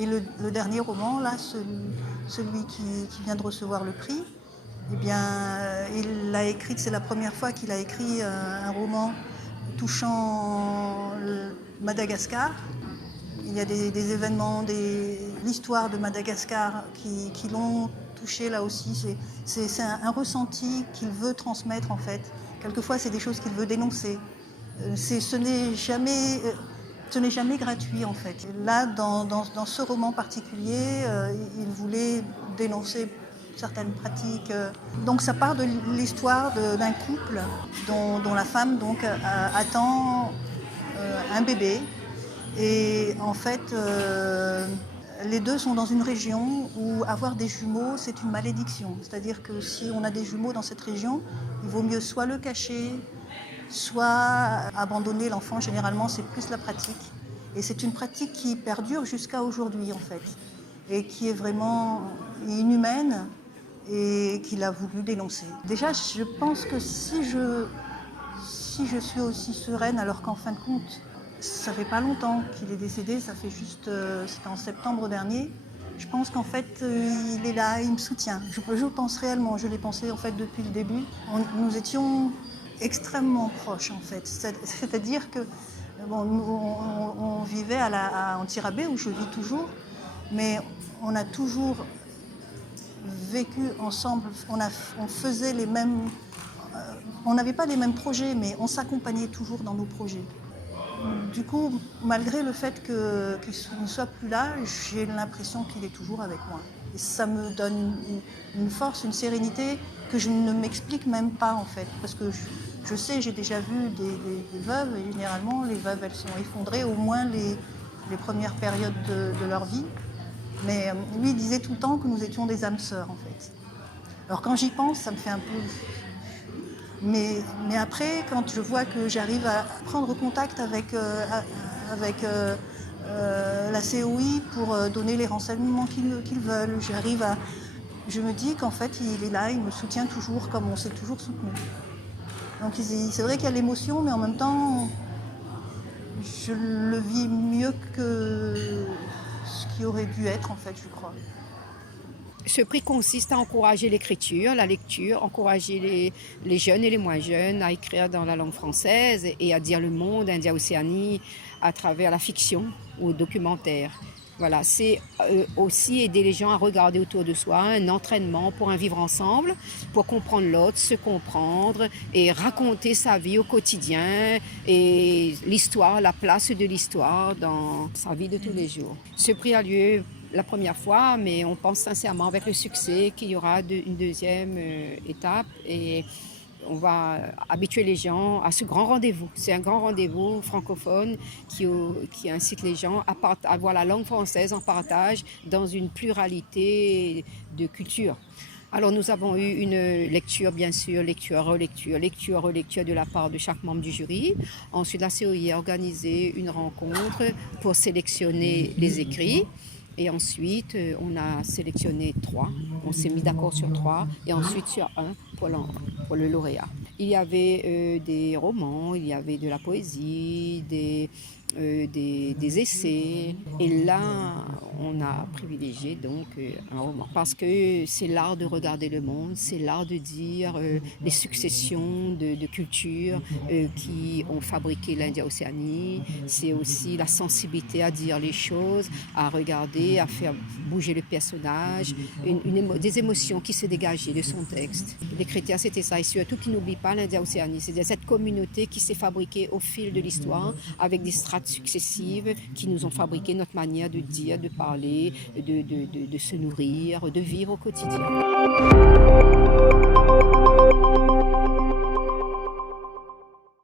Et le dernier roman, là, celui qui vient de recevoir le prix, eh bien, il l'a écrit, c'est la première fois qu'il a écrit un roman touchant Madagascar. Il y a des événements, l'histoire de Madagascar qui l'ont touché là aussi. C'est un ressenti qu'il veut transmettre en fait. Quelquefois, c'est des choses qu'il veut dénoncer. Ce n'est jamais gratuit en fait. Là, dans ce roman particulier, il voulait dénoncer certaines pratiques. Donc ça part de l'histoire d'un couple dont la femme donc, attend un bébé. Et en fait, les deux sont dans une région où avoir des jumeaux, c'est une malédiction. C'est-à-dire que si on a des jumeaux dans cette région, il vaut mieux soit le cacher, soit abandonner l'enfant. Généralement, c'est plus la pratique. Et c'est une pratique qui perdure jusqu'à aujourd'hui, en fait, et qui est vraiment inhumaine et qu'il a voulu dénoncer. Déjà, je pense que si je suis aussi sereine, alors qu'en fin de compte, ça fait pas longtemps qu'il est décédé, ça fait juste, c'était en septembre dernier. Je pense qu'en fait, il est là, il me soutient. Je pense réellement, je l'ai pensé en fait depuis le début. Nous étions extrêmement proches en fait. C'est-à-dire que bon, on vivait à Antirabé où je vis toujours, mais on a toujours vécu ensemble. On faisait les mêmes. On n'avait pas les mêmes projets, mais on s'accompagnait toujours dans nos projets. Du coup, malgré le fait qu'il ne soit plus là, j'ai l'impression qu'il est toujours avec moi. Et ça me donne une force, une sérénité que je ne m'explique même pas en fait. Parce que je sais, j'ai déjà vu des veuves, et généralement les veuves elles sont effondrées au moins les premières périodes de leur vie. Mais lui il disait tout le temps que nous étions des âmes sœurs en fait. Alors quand j'y pense, ça me fait un peu... Mais après, quand je vois que j'arrive à prendre contact avec la COI pour donner les renseignements qu'ils veulent, je me dis qu'en fait, il est là, il me soutient toujours comme on s'est toujours soutenu. Donc c'est vrai qu'il y a l'émotion, mais en même temps, je le vis mieux que ce qui aurait dû être, en fait, je crois. Ce prix consiste à encourager l'écriture, la lecture, encourager les jeunes et les moins jeunes à écrire dans la langue française et à dire le monde, India Océanie, à travers la fiction ou le documentaire. Voilà, c'est aussi aider les gens à regarder autour de soi, un entraînement pour un vivre ensemble, pour comprendre l'autre, se comprendre et raconter sa vie au quotidien et l'histoire, la place de l'histoire dans sa vie de tous les jours. Ce prix a lieu la première fois, mais on pense sincèrement avec le succès qu'il y aura une deuxième étape et on va habituer les gens à ce grand rendez-vous. C'est un grand rendez-vous francophone qui incite les gens à avoir la langue française en partage dans une pluralité de cultures. Alors nous avons eu une lecture, bien sûr, lecture-relecture de la part de chaque membre du jury. Ensuite, la COI a organisé une rencontre pour sélectionner les écrits. Et ensuite, on a sélectionné 3. On s'est mis d'accord sur 3 et ensuite sur 1 pour le lauréat. Il y avait des romans, il y avait de la poésie, des essais. Et là, on a privilégié donc un roman. Parce que c'est l'art de regarder le monde, c'est l'art de dire les successions de cultures qui ont fabriqué l'India Océanie. C'est aussi la sensibilité à dire les choses, à regarder, à faire bouger le personnage, des émotions qui se dégageaient de son texte. Les critères, c'était ça. Et surtout qu'ils n'oublient pas l'India Océanie. C'est-à-dire cette communauté qui s'est fabriquée au fil de l'histoire avec des strates successives qui nous ont fabriqué notre manière de dire, de parler, de se nourrir, de vivre au quotidien.